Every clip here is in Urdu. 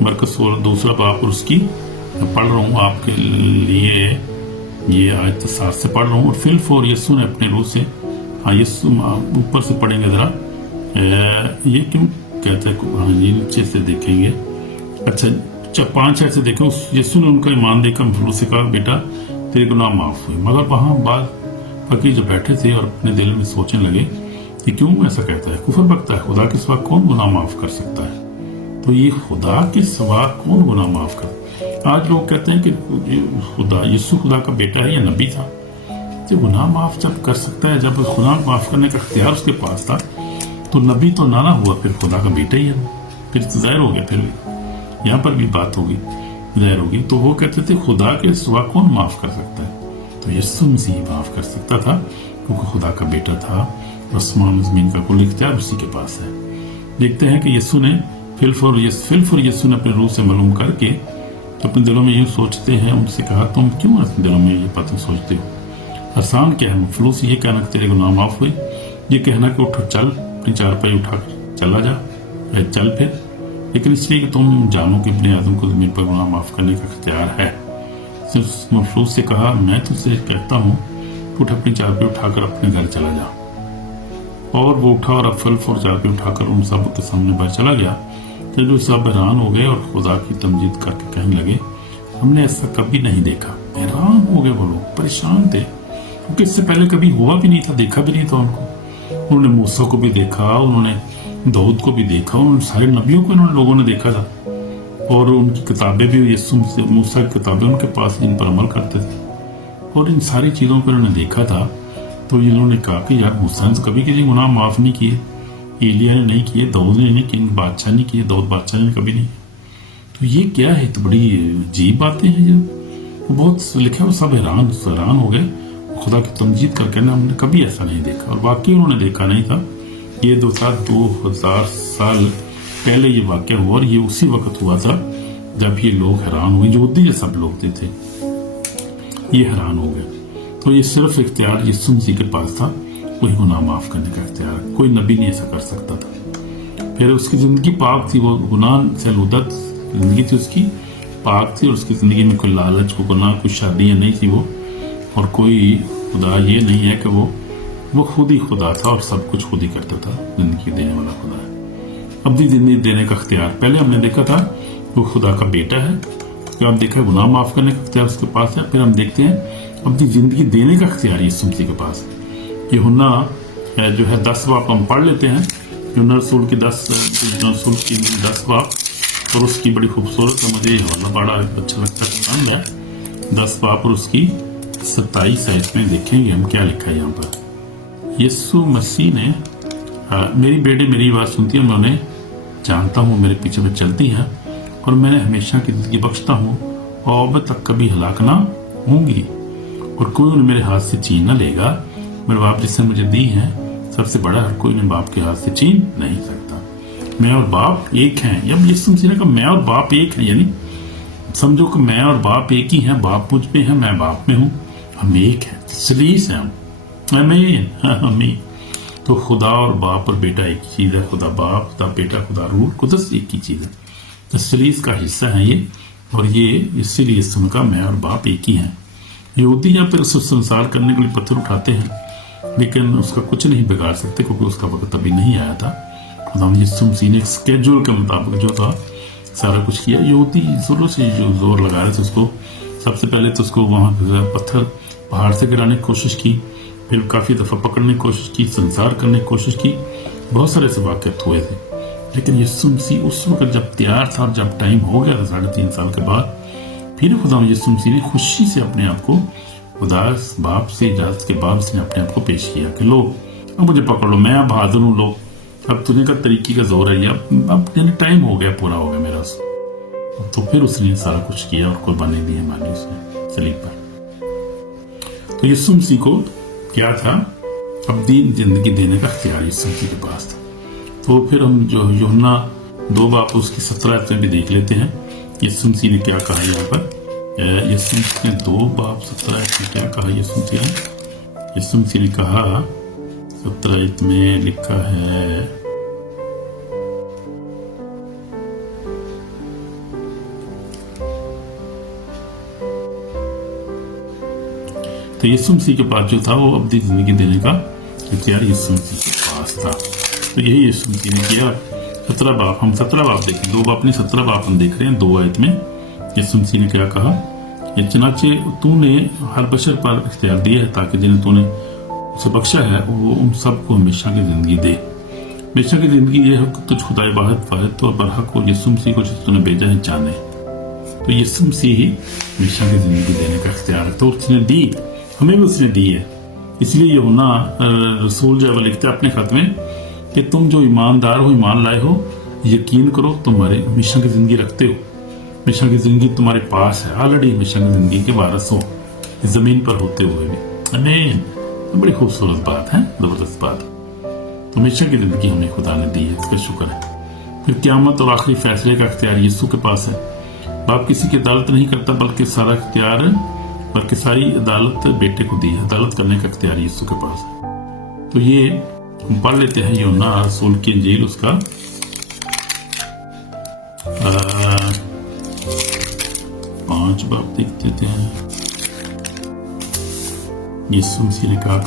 مرکز 2 باب اور اس کی پڑھ رہا ہوں آپ کے لیے، یہ آیت 7 سے پڑھ رہا ہوں. اور فی الفور یسوع نے اپنے روح سے، یسوع اوپر سے پڑھیں گے ذرا، یہ کیوں کہتا ہے، یہ نیچے سے دیکھیں گے. اچھا 5 ایسے دیکھیں. یسوع نے ان کا ایمان دیکھ کر روح سے کہا، بیٹا تیرے گناہ معاف ہوئے. مگر وہاں بعض فقیر جو بیٹھے تھے اور اپنے دل میں سوچنے لگے کہ کیوں ایسا کہتا ہے، کفر بکتا ہے، خدا کے سوا کون گناہ معاف کر سکتا ہے. تو یہ خدا کے سوا کون گناہ معاف کر. آج لوگ کہتے ہیں کہ یسوع خدا کا بیٹا ہے یا نبی تھا. تو گناہ معاف جب کر سکتا ہے، جب گناہ معاف کرنے کا اختیار اس کے پاس تھا، تو نبی تو نہ ہوا، پھر خدا کا بیٹا ہی ہے، پھر ظاہر ہو گیا. پھر یہاں پر بھی بات ہوگی، ظاہر ہوگی. تو وہ کہتے تھے خدا کے سوا کون معاف کر سکتا ہے. تو یسوع مسیح معاف کر سکتا تھا، کیونکہ خدا کا بیٹا تھا، آسمان زمین کا کل اختیار اسی کے پاس ہے. دیکھتے ہیں کہ یسوع نے فلفور یسوع نے اپنے روح سے معلوم کر کے اپنے دلوں میں یہ سوچتے ہیں، ان سے کہا تم کیوں اپنے دلوں میں یہ باتیں سوچتے ہو. آسان کیا ہے، مفلوس یہ کہنا کہ تیرے گناہ معاف ہوئے، یہ کہنا کہ اٹھ چل، اپنی چارپائی اٹھا کر چلا جا، چل پھر. لیکن اس لیے کہ تم جانو کہ ابن آدم کو زمین پر گناہ معاف کرنے کا اختیار ہے. صرف مفلوس سے کہا، میں تجھ سے کہتا ہوں اٹھ، اپنی چارپائی اٹھا کر اپنے گھر چلا جا. اور وہ اٹھا اور فلفور چارپائی اٹھا کر ان سب کے سامنے باہر چلا گیا. کہ جو سب حیران ہو گئے اور خدا کی تمجید کر کے کہنے لگے، ہم نے ایسا کبھی نہیں دیکھا. حیران ہو گئے وہ لوگ، پریشان تھے، کیونکہ اس سے پہلے کبھی ہوا بھی نہیں تھا، دیکھا بھی نہیں تھا ان کو. انہوں نے موسیٰ کو بھی دیکھا، انہوں نے داؤد کو بھی دیکھا، انہوں نے سارے نبیوں کو لوگوں نے دیکھا تھا. اور ان کی کتابیں بھی، موسیٰ کی کتابیں ان کے پاس، جن پر عمل کرتے تھے، اور ان ساری چیزوں کو انہوں نے دیکھا تھا. تو انہوں نے کہا کہ یار موسیٰ نے کبھی کسی گناہ معاف نہیں کیے، ایلیا نے نہیں کیے، داؤد نے نہیں کیے، بادشاہ نہیں کیے، داؤد بادشاہ نے کبھی نہیں. تو یہ کیا ہے، تو بڑی عجیب باتیں ہیں. جب بہت لکھا، وہ سب حیران ہو گئے. خدا کی تمجید کر کے ہم نے کبھی ایسا نہیں دیکھا. اور واقعی انہوں نے دیکھا نہیں تھا. یہ 2000 سال پہلے یہ واقعہ ہوا، اور یہ اسی وقت ہوا تھا جب یہ لوگ حیران ہوئے، یہودی جو سب لوگ تھے یہ حیران ہو گئے. تو یہ صرف اختیار یسوع مسیح کے پاس تھا، کوئی گناہ معاف کرنے کا اختیار، کوئی نبی نہیں ایسا کر سکتا تھا. پھر اس کی زندگی پاک تھی، وہ گناہ سے آلودہ زندگی تھی اس کی، پاک تھی. اور اس کی زندگی میں کوئی لالچ، کوئی گناہ، کوئی شادیاں نہیں تھی وہ. اور کوئی خدا یہ نہیں ہے کہ وہ خود ہی خدا تھا اور سب کچھ خود ہی کرتا تھا. زندگی دینے والا خدا ہے. ابدی زندگی دینے کا اختیار پہلے ہم نے دیکھا تھا، وہ خدا کا بیٹا ہے. کہ آپ دیکھیں گناہ معاف کرنے کا اختیار اس کے پاس ہے. پھر ہم دیکھتے ہیں اپنی زندگی دینے کا اختیار یسوع مسیح کے پاس. یوحنا جو ہے 10 باب ہم پڑھ لیتے ہیں. یوحنا رسول کی 10 باب، اور اس کی بڑی خوبصورت ہے، مجھے یہ بڑا اچھا لگتا ہے، پسند ہے. 10 باب اور اس کی 27 آیت میں دیکھیں گے ہم کیا لکھا ہے یہاں پر. یسوع مسیح نے، میری بیٹی میری بات سنتی ہے، میں انہیں جانتا ہوں، میرے پیچھے میں چلتی ہیں، اور میں نے ہمیشہ کی زندگی بخشتا ہوں، اور اب تک کبھی ہلاک نہ ہوں گی، اور کوئی انہیں میرے ہاتھ سے چھین نہ لے گا. میرے باپ جس نے مجھے دی ہیں سب سے بڑا ہے، کوئی انہیں باپ کے ہاتھ سے چھین نہیں سکتا. میں اور باپ ایک ہیں. اب یسوع مسیح نے کہا میں اور باپ ایک ہیں، یعنی سمجھو کہ میں اور باپ ایک ہی ہیں. باپ مجھ میں ہے، میں باپ میں ہوں، ہم ایک ہیں، ثلیث ہیں ہم. آمین. تو خدا اور باپ اور بیٹا ایک ہی چیز ہے. خدا باپ، خدا بیٹا، خدا روح قدس ایک ہی چیز ہے. ثلیث کا حصہ ہے یہ. اور یہ اسی لیے سن کا میں اور باپ ایک ہی ہیں. یہودی یہاں پر سنسار کرنے کے لیے پتھر اٹھاتے ہیں، لیکن اس کا کچھ نہیں بگاڑ سکتے، کیونکہ اس کا وقت ابھی نہیں آیا تھا. خدا یسوع مسیح نے اسکیجول کے مطابق جو تھا سارا کچھ کیا. یہودی شروع سے جو زور لگا رہے تھے اس کو، سب سے پہلے تو اس کو وہاں پتھر پہاڑ سے گرانے کی کوشش کی، پھر کافی دفعہ پکڑنے کی کوشش کی، سنسار کرنے کی کوشش کی. بہت سارے سے واقعات ہوئے تھے. لیکن یسوع مسیح اس وقت جب تیار تھا، اور جب ٹائم ہو گیا تھا 3.5 سال کے بعد، پھر خدا یسوع مسیح نے خوشی سے اپنے آپ کو، خدا باپ سے اجازت کے بعد اس نے اپنے آپ کو پیش کیا کہ لو اب مجھے پکڑ لو، میں اب حاضر ہوں، لو اب تجھے کا طریقے کا زور ہے، یا اب یعنی ٹائم ہو گیا، پورا ہو گیا میرا. تو پھر اس نے سارا کچھ کیا اور قربانی دی ہماری اس نے صلیب پر. تو یسوع مسیح کو کیا تھا، ابدی زندگی دینے کا اختیار یسوع مسیح کے پاس تھا. تو پھر ہم جو یوحنا 2 باب اس کی 17 آیت میں بھی دیکھ لیتے ہیں یسوع مسیح نے کیا کہا یہاں پر. یسوع مسیح نے 2 باب 17 آیت میں کیا کہا یسوع مسیح نے. یسوع مسیح نے کہا 17 آیت میں لکھا ہے، تو یسوع مسیح کے پاس جو تھا وہ ابدی زندگی دینے کا اختیار یسوع مسیح کے پاس تھا. تو یہی یسوع مسیح نے کیا. 17 باپ، ہم 17 باپ دیکھیں، 2 باپ نہیں 17 باپ ہم دیکھ رہے ہیں. 2 آیت میں یسوع مسیح نے کیا کہا کہ چنانچہ تو نے ہر بشر پر اختیار دیا ہے تاکہ جنہیں تو نے اسے بخشا ہے وہ ان سب کو ہمیشہ کی زندگی دے. ہمیشہ کی زندگی یہ ہے کہ تجھ خدائے واحد اور برحق اور یسوع مسیح کو جس تو نے بھیجا ہے جانے. تو یسوع مسیح ہی ہمیشہ کی زندگی دینے کا اختیار ہے. تو اس نے دی، ہمیں بھی اس نے دی ہے. اس لیے یوحنا رسول جو ہے وہ لکھتے ہیں اپنے خط میں کہ تم جو ایماندار ہو، ایمان لائے ہو، یقین کرو تمہارے ہمیشہ کی زندگی رکھتے ہو. ہمیشہ کی زندگی تمہارے پاس ہے، آلریڈی ہمیشہ کی زندگی کے وارث ہو زمین پر ہوتے ہوئے بھی. آمین. بڑی خوبصورت بات ہے، زبردست بات. تو ہمیشہ کی زندگی ہمیں خدا نے دی ہے، اس کا شکر ہے. پھر قیامت اور آخری فیصلے کا اختیار یسوع کے پاس ہے. باپ کسی کی عدالت نہیں کرتا بلکہ ساری عدالت بیٹے کو دی ہے. عدالت کرنے کا اختیار یسوع کے پاس ہے. تو یہ ہم پڑھ لیتے ہیں یوحنا رسول کی انجیل، اس کا 5 باب دیکھ لیتے ہیں. یسوع مسیح نے کہا ہے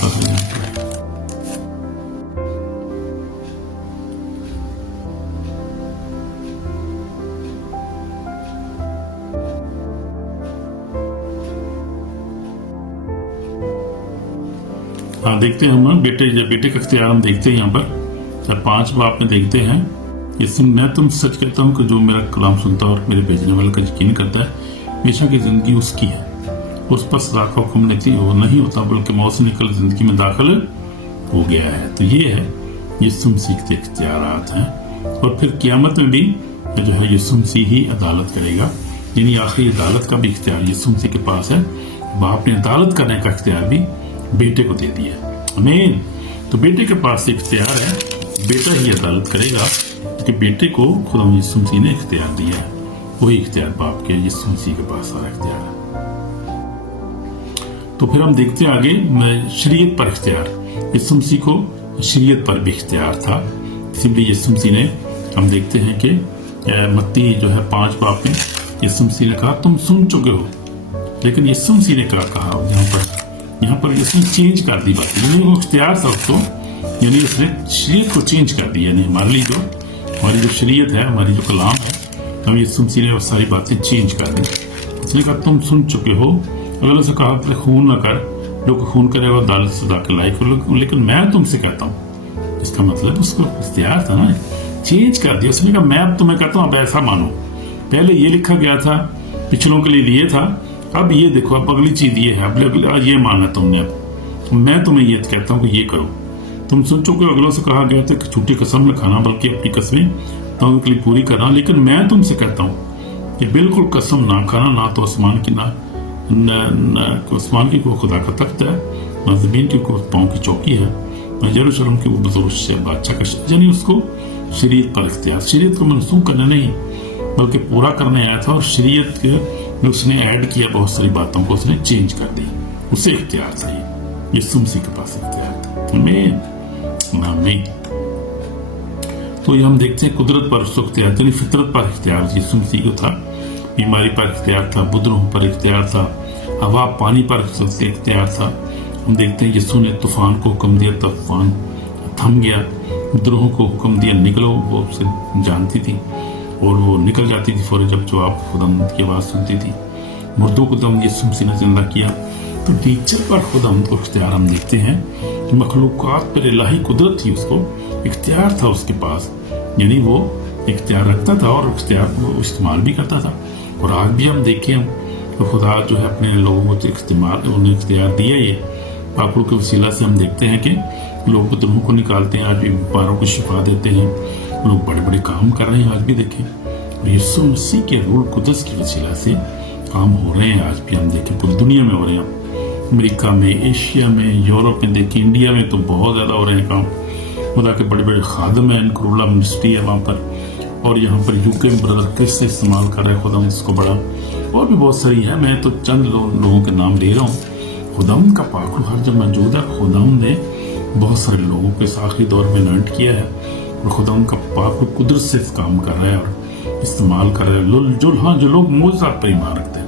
دیکھتے ہیں ہم بیٹے کا اختیار ہم دیکھتے ہیں یہاں پر 5 باب میں دیکھتے ہیں. میں تم سچ کہتا ہوں کہ جو میرا کلام سنتا ہے اور میرے بھیجنے والے کا یقین کرتا ہے ہمیشہ کی زندگی اس کی ہے. اس پر سزا کا حکم نہیں ہوتا بلکہ موت سے نکل زندگی میں داخل ہو گیا ہے. تو یہ ہے یسوع مسیح کے اختیارات ہیں. اور پھر قیامت میں بھی جو ہے یسوع مسیح ہی عدالت کرے گا، یعنی آخری عدالت کا بھی اختیار یسوع مسیح کے پاس ہے. باپ نے عدالت کرنے کا اختیار بھی بیٹے کو دے دیا. آمین. تو بیٹے کے پاس اختیار ہے، بیٹا ہی عدالت کرے گا کہ بیٹے کو خدا یسوع مسیح نے اختیار دیا ہے. وہی اختیار باپ کے یسوع مسیح کے پاس سارا اختیار ہے. تو پھر ہم دیکھتے ہیں آگے شریعت پر اختیار. یسوع مسیح کو شریعت پر بھی اختیار تھا. اسی لیے یسوع مسیح نے ہم دیکھتے ہیں کہ متی جو ہے 5 باب میں یسوع مسیح نے کہا تم سن چکے ہو، لیکن یسوع مسیح نے کہا یہاں پر یسوع چینج کر دی بات. یعنی وہ اختیار تھا اس کو، یعنی اس نے شریعت کو چینج کر دی. یعنی ہمارے لیے ہماری جو شریعت ہے، ہماری جو کلام ہے، ہم یسوع مسیح نے وہ ساری باتیں چینج کر دی. اس نے کہا تم سن چکے ہو. اگر سے کہا کہ خون نہ کر، جو کہ خون کرے وہ عدالت سزا کے لائق ہو، لیکن میں تم سے کہتا ہوں. اس کا مطلب اس کو اختیار تھا نا، چینج کر دیا. اس نے کہا میں اب تمہیں کہتا ہوں اب ایسا مانو. پہلے یہ لکھا گیا تھا، پچھلوں کے لیے یہ تھا، اب یہ دیکھو، اب اگلی چیز یہ ہے، اب یہ مانا تم نے. اب میں تمہیں یہ کہتا ہوں کہ یہ کرو. تم سن چکے ہو اگلوں سے کہا گیا تھا کہ جھوٹی قسم نہ کھانا بلکہ اپنی قسمیں تم کے لیے پوری کرنا. لیکن میں تم سے کہتا ہوں کہ بالکل قسم نہ کھانا، نہ تو آسمان کی کوئی خدا کا تخت ہے، نہ زمین کی کوئی پاؤں کی چوکی ہے، نہ یروشلم کے وہ بزرگ سے بادشاہ کا. یعنی اس کو شریعت پر اختیار، شریعت کو منسوخ کرنا نہیں بلکہ پورا کرنے آیا تھا. اور شریعت کے اس نے ایڈ کیا، بہت ساری باتوں کو اس نے چینج کر دی. اسے اختیار تھا. یہ یسوع مسیح کے پاس اختیار تھا. آمین. تو یہ ہم دیکھتے ہیں قدرت پر اس کو اختیار، یعنی فطرت پر اختیار یسوع مسیح کو تھا. بیماری پر اختیار تھا، بدروں پر اختیار تھا، ہوا پانی پر اختیار تھا. ہم دیکھتے ہیں یسوع نے طوفان کو حکم دیا، طوفان تھم گیا. بدروں کو حکم دیا نکلو، وہ اسے جانتی تھی اور وہ نکل جاتی تھی فوراً جب جو آپ خداوند کی آواز سنتی تھی. مردوں کو دم یسوع مسیح نے زندہ کیا. تو نیچر پر خداوند کو اختیار ہم دیکھتے ہیں. مخلوقات پر الہی قدرت تھی، اس کو اختیار تھا اس کے پاس. یعنی وہ اختیار رکھتا تھا اور اختیار کو استعمال بھی کرتا تھا. اور آج بھی ہم دیکھیں تو خدا جو ہے اپنے لوگوں کو انہیں اختیار دیا. یہ پاکوں کے وسیلہ سے ہم دیکھتے ہیں کہ لوگ بدروں کو نکالتے ہیں، آج بھی بیماروں کو شفا دیتے ہیں، لوگ بڑے بڑے کام کر رہے ہیں. آج بھی دیکھیں یسوع مسیح کے روح قدس کی وسیلہ سے کام ہو رہے ہیں. آج بھی ہم دیکھیں پوری دنیا میں ہو رہے ہیں، امریکہ میں، ایشیا میں، یورپ میں، دیکھیں انڈیا میں تو بہت زیادہ ہو رہے ہیں کام. خدا کے بڑے بڑے خادم ہیں، انکرولہ منسٹری ہے وہاں پر. اور یہاں پر UK میں برادر کرس سے استعمال کر رہے ہیں خدا اس کو بڑا. اور بھی بہت ساری ہیں، میں تو چند لوگوں کے نام لے رہا ہوں. خداوند کا پاک روح ہر جب موجود ہے. خداوند نے بہت سارے لوگوں کو اس آخری دور میں اناؤنٹ کیا ہے اور خداوند کا پاک روح قدرت سے کام کر رہا ہے اور استعمال کر رہا ہے. جو لوگ معجزات پر ایمان رکھتے ہیں،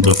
10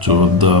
14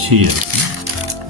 6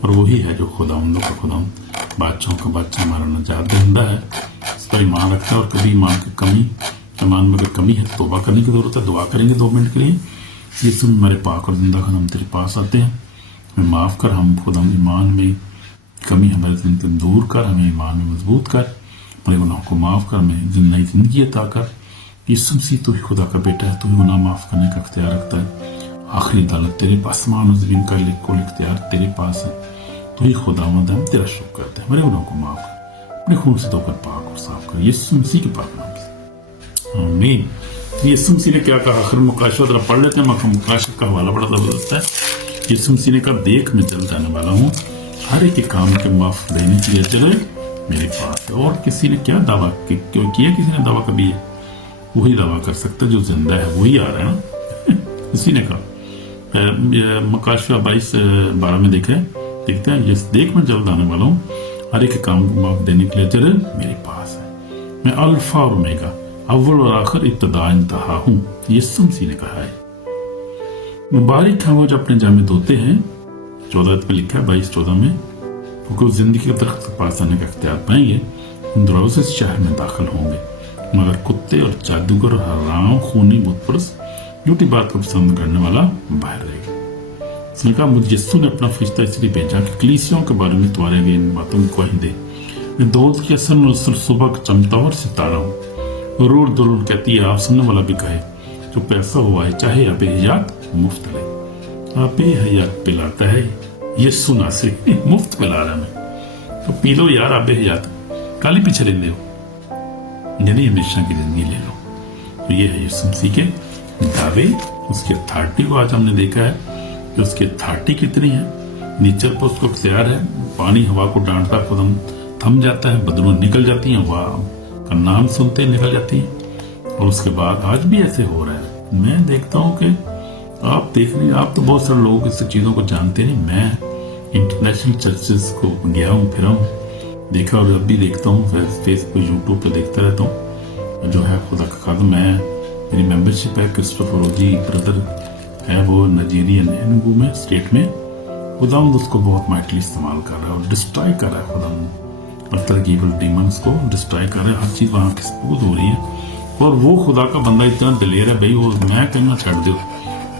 اور وہی ہے جو خداوندوں کا خداوند، بادشاہوں کا بادشاہ، ہمارا نجات دہندہ ہے، اس پر ایمان رکھتا ہے. اور کبھی ایمان کی کمی، ایمان میں اگر کمی ہے توبہ کرنے کی ضرورت ہے. دعا کریں گے 2 منٹ کے لیے. یسوع ہمارے پاک اور زندہ خدا، ہم تیرے پاس آتے ہیں، ہمیں معاف کر. ہم خدا ایمان میں کمی ہمارے زندگی دور کر، ہمیں ایمان میں مضبوط کر، ہمارے گناہوں کو معاف کر، ہمیں نئی زندگی عطا کر. یسوع مسیح تو ہی خدا کا بیٹا ہے، تو ہی گناہ معاف کرنے کا اختیار رکھتا ہے. آخری عدالت تیرے پاس، آسمان و زمین کا کل اختیار تیرے پاس ہے. تو ہی خداوند ہے، ہم تیرا شکر کرتے ہیں. ہمارے گناہوں کو معاف کر، اپنے خون سے دھو کر پاک اور صاف کر، یسوع مسیح کے پاک نام سے آمین. یسوع مسیح نے کیا کہا؟ آخر مکاشفہ ذرا پڑھ لیتے ہیں. مکاشفہ کا حوالہ بڑا زبردست ہے. یسوع مسیح نے کہا، دیکھ میں چل جانے والا ہوں، ہر ایک کام کے معاف دینے کے لیے چلے میرے پاس. اور کسی نے کیا دعویٰ کیا؟ کسی نے دعویٰ کبھی ہے؟ وہی دعویٰ کر سکتا ہے جو زندہ ہے، وہی آ رہا ہے نا. اسی نے کہا مکاشفہ 22:12 میں دیکھتے ہیں، یہ دیکھ میں جلد آنے والا ہوں، ہر ایک کام کو معاف دینے کے لیے چلے میرے پاس ہے. میں الفا اور اومیگا، اول اور آخر، ابتدا انتہا ہوں. یسوع مسیح نے کہا ہے. مبارک ہیں وہ جو اپنے جامے دھوتے ہیں، 14 پہ لکھا ہے 22-14 میں، کیونکہ زندگی کے درخت کے پاس آنے کا اختیار پائیں گے. ان دروازے سے شہر میں داخل ہوں گے، مگر کتے اور جادوگر اور حرام خونی بت پرست جھوٹی بات کو پسند کرنے والا باہر رہے گا. اس نے کہا، مجھے یسوع نے اپنا فرشتہ اس لیے بھیجا کہ کلیسیوں کے بارے میں تمہارے لیے ان باتوں کی گواہی دے. میں دودھ کی اثر نسل صبح کا چمکتا ہوا ستارہ ہوں. رور درور کہتی ہے، آپ سننے والا بھی کہے، جو پیسہ ہوا ہے چاہے آب حیات مفت لے. آب حیات پلاتا ہے یسوع ناصری، مفت پلا رہا ہے. تو پی لو یار آب حیات، کالی پیچھے لیندے ہو، یعنی ہمیشہ کی زندگی لے لو. تو یہ ہے یسوع مسیح کے دعوے. اس کی اتھارٹی کو آج ہم نے دیکھا ہے کہ اس کی اتھارٹی کتنی ہے. نیچر پر اس کو اختیار ہے. پانی ہوا کو ڈانٹتا خود تھم جاتا ہے، بدلوں نکل جاتی ہیں، ہوا کا نام سنتے نکل جاتی ہیں. اور اس کے بعد آج بھی ایسے ہو رہا ہے. میں دیکھتا ہوں کہ آپ دیکھ رہے ہیں، آپ تو بہت سارے لوگ اس چیزوں کو جانتے نہیں. میں انٹرنیشنل چرچز کو گیا ہوں، پھرا ہوں، دیکھا، اور اب بھی دیکھتا ہوں، فیس بک یوٹیوب پہ دیکھتا رہتا ہوں. جو ہے خدا کا خادم ہے، میری ممبرشپ ہے، کرسٹوفر اوجی بردر ہے، وہ نائجیرین ہے، نگو میں اسٹیٹ میں. خداوند اس کو بہت مائٹلی استعمال کر رہا ہے اور ڈسٹرائے کر رہا ہے. خداوند اور ترغیبل ڈیمنز کو ڈسٹرائے کر رہا ہے. ہر چیز وہاں ایکسپوز ہو رہی ہے. اور وہ خدا کا بندہ اتنا دلیر ہے بھائی، وہ میں کہنا چھڑ دو.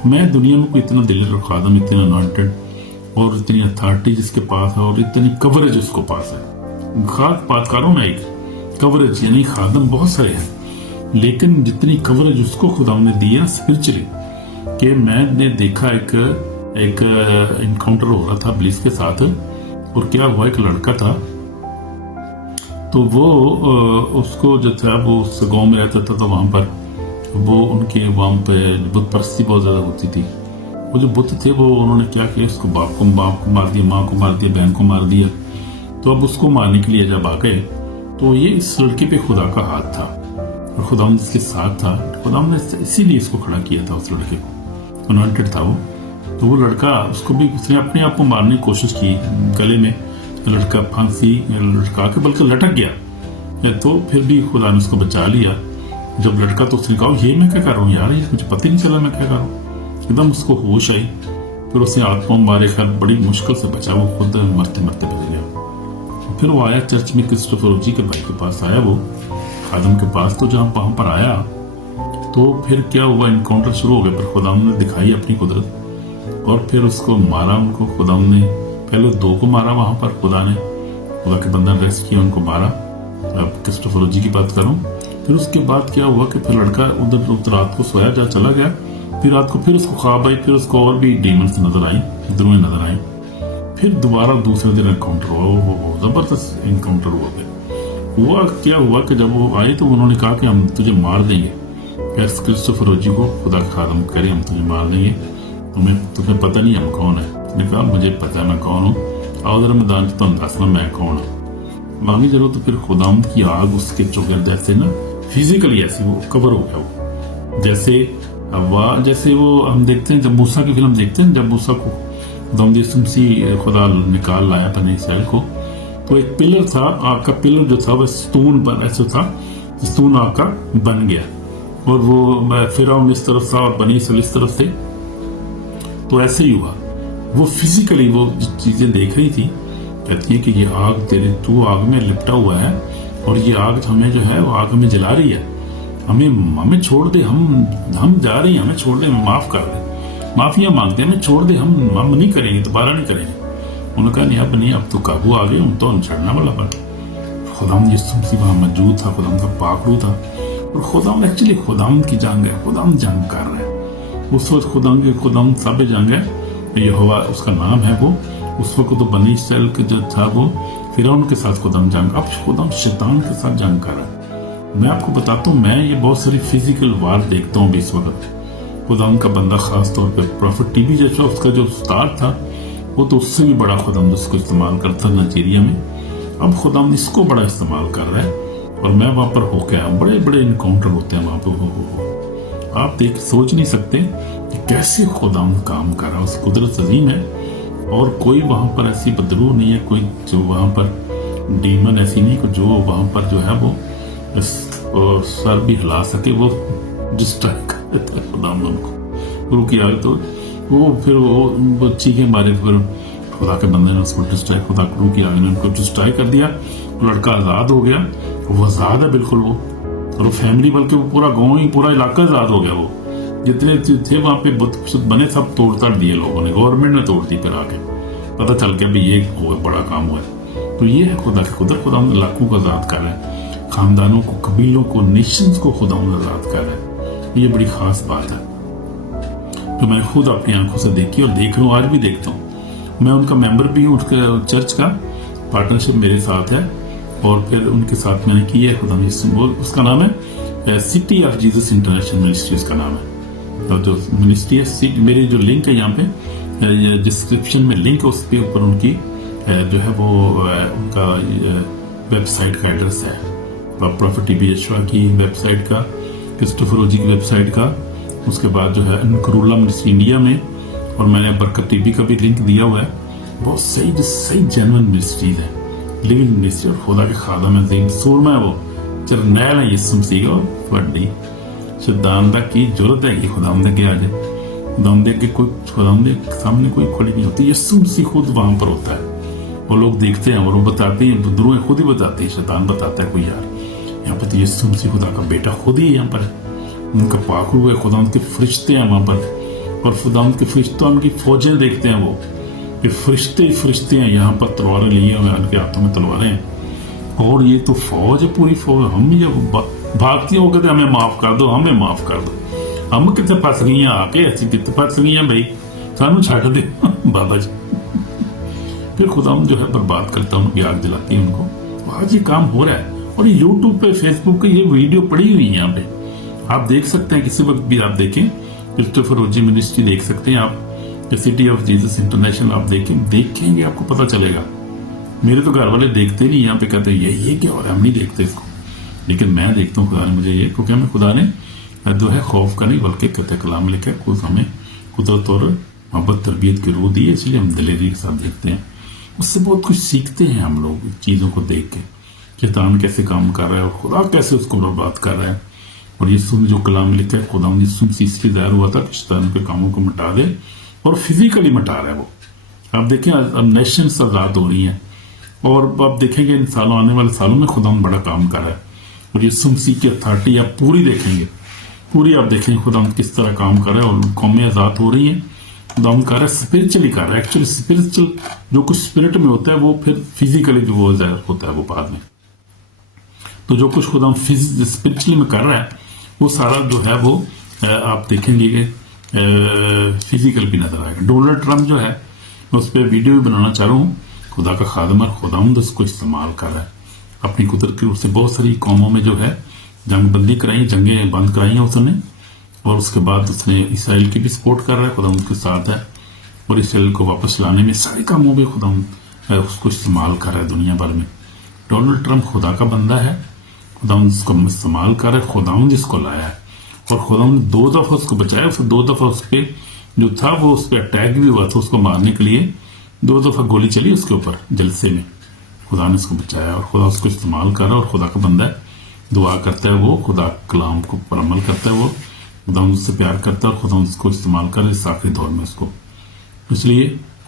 میں دنیا میں کوئی اتنا دلیر اور خادم، اتنا انوائنٹڈ اور اتنی اتھارٹی جس کے پاس ہے، اور اتنی کوریج اس کو پاس ہے. خاک بات کروں میں، ایک کوریج، یعنی خادم بہت سارے ہیں، لیکن جتنی کوریج اس کو خدا نے دی ہے اسپرچلی، کہ میں نے دیکھا ایک انکاؤنٹر ہو رہا تھا ابلیس کے ساتھ. اور کیا ہوا، ایک لڑکا تھا، تو وہ اس کو جو تھا، وہ اس گاؤں میں رہتا تھا، تو وہاں پر وہ ان کے وہاں پہ بت پرستی بہت زیادہ ہوتی تھی. وہ جو بت تھے، وہ انہوں نے کیا کیا، اس کو باپ کو مار دیا، ماں کو مار دیا، بہن کو مار دیا. تو اب اس کو مارنے کے لیے جب آ گئے، تو یہ اس لڑکے پہ خدا کا ہاتھ تھا اور خدا اس کے ساتھ تھا. خدا نے اسی لیے اس کو کھڑا کیا تھا، اس لڑکے کو، انوائنٹڈ تھا وہ. تو وہ لڑکا، اس کو بھی اس نے اپنے آپ کو مارنے کی کوشش کی، گلے میں لڑکا پھانسی لٹکا کے بلکہ لٹک گیا. تو پھر بھی خدا نے اس کو بچا لیا. جب لڑکا، تو اس نے کہا، یہ میں کیا کر رہا ہوں یار، یہ مجھے پتہ نہیں چلا میں کیا کر رہا ہوں. ایک دم اس کو ہوش آئی. پھر اس نے ہاتھ پاؤں مارے، خیر بڑی مشکل سے بچا، وہ خود مرتے مرتے بچ گیا. پھر وہ آیا چرچ میں، کرسٹوفر اوجی کے بھائی کے پاس آیا، وہ خادم کے پاس. تو جہاں وہاں پر آیا، تو پھر کیا ہوا، انکاؤنٹر شروع ہو گئے. پر خدا نے دکھائی اپنی قدرت، اور پھر اس کو مارا. ان کو خدا نے پہلے 2 کو مارا وہاں پر. خدا کے بندہ نے ریسٹ کیا، ان کو مارا. اب کرسٹوفر اوجی کی بات کروں. پھر اس کے بعد کیا ہوا کہ پھر لڑکا ادھر رات کو سویا جا چلا گیا. پھر رات کو پھر اس کو خواب آئی، پھر اس کو اور بھی ڈیمنز نظر آئی، درویں نظر آئی. پھر دوبارہ دوسرے دن انکاؤنٹر ہوا. وہ زبردست انکاؤنٹر ہوا. پھر ہوا کیا ہوا کہ جب وہ آئے، تو انہوں نے کہا کہ ہم تجھے مار دیں گے. کرسٹوفر اوجی کو خدا کا خادم کرے، ہم تجھے مار دیں گے، تمہیں پتہ نہیں ہم کون ہیں. اس نے کہا، مجھے پتہ ہے میں کون ہوں، آؤ ذرا میدان سے تم دسنا میں کون ہوں. مانگی ضرورت. تو پھر خداوند کی آگ اس کے چوگر جیسے نا فزیکلی ایسی وہ کور ہو گیا. وہ جیسے وہ ہم دیکھتے ہیں، جب موسیٰ کی فلم دیکھتے ہیں، جب موسیٰ کو خدا نکال لایا بنی اسرائیل کو، تو ایک پلر تھا، آگ کا پلر جو تھا وہ ستون پر ایسے تھا، ستون آگ کا بن گیا. اور وہ فرعون اس طرف تھا اور بنی اسرائیل اس طرف تھے. تو ایسے ہی ہوا. وہ فزیکلی وہ چیزیں دیکھ رہی تھی، کہتی ہے کہ یہ آگ تو آگ میں لپٹا ہوا ہے اور یہ آگ ہمیں جو ہے وہ آگ ہمیں جلا رہی ہے، ہمیں چھوڑ دے، ہم جا رہے ہیں، ہمیں چھوڑ دے، ہمیں معاف کر دے، معافیاں مانگتے ہیں، ہمیں چھوڑ دے، ہم نہیں کریں گے، دوبارہ نہیں کریں گے۔ انہوں نے کہا نہیں اب تو قابو آ گئے، ہم تو چڑھنا والا پر خداوند یسوع مسیح وہاں موجود تھا، خداوند کا پاک روح تھا، اور خداوند ایکچولی خداوند کی جنگ ہے، خداوند جنگ کر رہا ہے اس وقت، خداوند سب جنگ ہے، یہوہ اس کا نام ہے، وہ اس وقت تو بنی اسرائیل کا جو تھا وہ فرعون کے ساتھ خداوند جنگ، اب خداوند شیطان کے ساتھ جنگ کر رہا ہے۔ میں آپ کو بتاتا ہوں، میں یہ بہت ساری فزیکل وار دیکھتا ہوں اس وقت۔ خداوند کا بندہ خاص طور پہ پروفٹ ٹی بی جیسا اس کا جو اسٹار تھا، وہ تو اس سے بھی بڑا خداوند اس کو استعمال کرتا نائجیریا میں، اب خداوند اس کو بڑا استعمال کر رہا ہے، اور میں وہاں پر ہو کے آیا، بڑے بڑے انکاؤنٹر ہوتے ہیں وہاں پہ، آپ سوچ نہیں سکتے کہ کیسے خداوند کام کر رہا ہے، اس قدرت عظیم ہے، اور کوئی وہاں پر ایسی بدروح نہیں ہے، کوئی جو وہاں پر ڈیمن ایسی نہیں کہ جو وہاں پر جو ہے وہ سر بھی ہلا سکے، وہ ڈسٹرائب کر دیتا ہے خداوند ان کو، روح کی آگ تو وہ پھر وہ چیخیں مارے، پھر خدا کے بندے نے اس کو ڈسٹرائب، خدا کی روح کی آگ نے ان کو ڈسٹرائب کر دیا، لڑکا آزاد ہو گیا، وہ آزاد ہے بالکل، وہ اور وہ فیملی بلکہ وہ پورا گاؤں ہی پورا علاقہ آزاد ہو گیا، وہ جتنے تھے وہاں پہ بت بنے سب توڑ تاڑ دیے لوگوں نے، گورنمنٹ نے توڑ دی، پھر آ کے پتہ چل گیا بھی یہ بڑا کام ہوا ہے۔ تو یہ ہے خدا کی قدرت، خدا علاقوں کو آزاد کر رہا ہے، خاندانوں کو، قبیلوں کو، نیشنز کو خدا آزاد کر رہا ہے، یہ بڑی خاص بات ہے جو میں خود اپنی آنکھوں سے دیکھی اور دیکھ رہا ہوں، آج بھی دیکھتا ہوں۔ میں ان کا ممبر بھی ہوں، چرچ کا پارٹنرشپ میرے ساتھ ہے، اور پھر ان کے ساتھ میں نے کی ہے خدا اس کا نام ہے city of Jesus international ministries کا نام ہے، اور جو منسٹری ہے میری جو لنک ہے یہاں پہ ڈسکرپشن میں لنک ہے، اس کے اوپر ان کی جو ہے وہ ان کا ویب سائٹ کا ایڈریس ہے، پروفٹ ٹی بی یشوع کی ویب سائٹ کا، کرسٹوفر اوجی کی ویب سائٹ کا، اس کے بعد جو ہے انکرولہ منسٹری انڈیا میں، اور میں نے برکت ٹی بی کا بھی لنک دیا ہوا ہے، بہت صحیح جینوئن منسٹریز ہیں، لیونگ منسٹری، اور خدا کے خادم عظیم سورما ہے، وہ جرنیل ہے یسوع مسیح کا، وڈی شیطان کی ضرورت ہے کہ خداوند کے آ جائے، خداوند کے خداوند کے سامنے کوئی کھڑی نہیں ہوتی، یسوع مسیح خود وہاں پر ہوتا ہے، وہ لوگ دیکھتے ہیں اور وہ بتاتے ہیں، دروہیں خود ہی بتاتی ہے، شیطان بتاتا ہے کوئی یار یہاں پہ تو یسوع مسیح خدا کا بیٹا خود ہی یہاں پر ہے، ان کا پاک روح ہے، خداوند کے فرشتے ہیں وہاں پر، اور خداوند کے فرشتوں کی فوجیں دیکھتے ہیں، وہ فرشتے ہیں یہاں پر، تلواریں لیے ہوئے، ان کے ہاتھوں میں تلواریں ہیں، اور یہ تو فوج ہے، پوری فوج، ہم جب بھاگتی ہو کہتے ہمیں معاف کر دو، ہمیں معاف کر دو، ہم کتنے پھنس گئی ہیں آ کے، ایسی کتنے پھنس گئی ہیں بھائی، سانو چھڈ دے بابا جی، پھر خداوند جو ہے برباد کرتا ہے، ان کی آگ جلاتی ہے ان کو، آج یہ کام ہو رہا ہے، اور یہ یوٹیوب پہ، فیس بک پہ یہ ویڈیو پڑی ہوئی ہے، یہاں پہ آپ دیکھ سکتے ہیں، کسی وقت بھی آپ دیکھیں، کرسٹوفر اوجی منسٹری دیکھ سکتے ہیں آپ، سٹی آف جیزس انٹرنیشنل آپ دیکھیں گے، آپ کو پتہ چلے گا۔ میرے تو گھر والے دیکھتے نہیں، یہاں پہ کہتے ہیں یہ کیا ہو رہا ہے، ہم نہیں دیکھتے اس کو، لیکن میں دیکھتا ہوں، خدا نے مجھے یہ، کیونکہ ہمیں خدا نے جو ہے خوف کا نہیں بلکہ کہتے کلام لکھا ہے، خود ہمیں قدرت اور محبت تربیت کی روح دی ہے، اس لیے ہم دلیری کے ساتھ دیکھتے ہیں، اس سے بہت کچھ سیکھتے ہیں ہم لوگ چیزوں کو دیکھ کے، شیطان کیسے کام کر رہا ہے اور خدا کیسے اس کو برباد کر رہا ہے، اور یسوع نے جو کلام لکھا ہے، خدا یسوع مسیح اس لیے ظاہر ہوا تھا کہ شیطان کے کاموں کو مٹا دے، اور فزیکلی مٹا رہا ہے وہ۔ آپ دیکھیں اب نیشنز آزاد ہو رہی ہیں، اور آپ دیکھیں گے ان سالوں، آنے والے سالوں میں خدا بڑا کام کر رہا ہے، اور یسوع مسیح کی اتھارٹی آپ پوری دیکھیں گے، پوری آپ دیکھیں گے خدا کس طرح کام کر رہا ہے، اور قومیں آزاد ہو رہی ہیں، خدا کر رہا ہے، اسپرچلی کر رہا ہے، ایکچولی اسپرچل جو کچھ اسپرٹ میں ہوتا ہے وہ پھر فزیکلی جو وہ ظاہر ہوتا ہے وہ بعد میں، تو جو کچھ خدا اسپرچلی میں کر رہا ہے وہ سارا جو ہے وہ آپ دیکھیں گے کہ فزیکل بھی نظر آئے گا۔ ڈونلڈ ٹرمپ جو ہے میں اس پہ ویڈیو بھی بنانا چاہ رہا ہوں، خدا کا خادم اور خداوند اس کو استعمال کر رہا ہے اپنی قدرت کی، اس سے بہت ساری قوموں میں جو ہے جنگ بندی کرائی، جنگیں بند کرائی ہیں اس نے، اور اس کے بعد اس نے اسرائیل کی بھی سپورٹ کر رہا ہے، خداوند کے ساتھ ہے، اور اسرائیل کو واپس لانے میں سارے کاموں میں خداوند اس کو استعمال کر رہا ہے دنیا بھر میں۔ ڈونلڈ ٹرمپ خدا کا بندہ ہے، خداوند اس کو استعمال کر رہا ہے، خداوند اس کو لایا ہے، اور خداوند 2 دفعہ اس کو بچایا، اسے 2 دفعہ اس پہ جو تھا وہ اس پہ اٹیک بھی ہوا تھا، اس کو مارنے کے لیے 2 دفعہ گولی چلی اس کے اوپر جلسے میں، خدا نے اس کو بچایا، اور خدا اس کو استعمال کر رہا ہے، اور خدا کا بندہ ہے، دعا کرتا ہے وہ، خدا کلام کو پر عمل کرتا ہے وہ، خدا اس سے پیار کرتا ہے، اور خدا اس کو استعمال کر رہا ہے اس آخری دور میں اس کو، اس لیے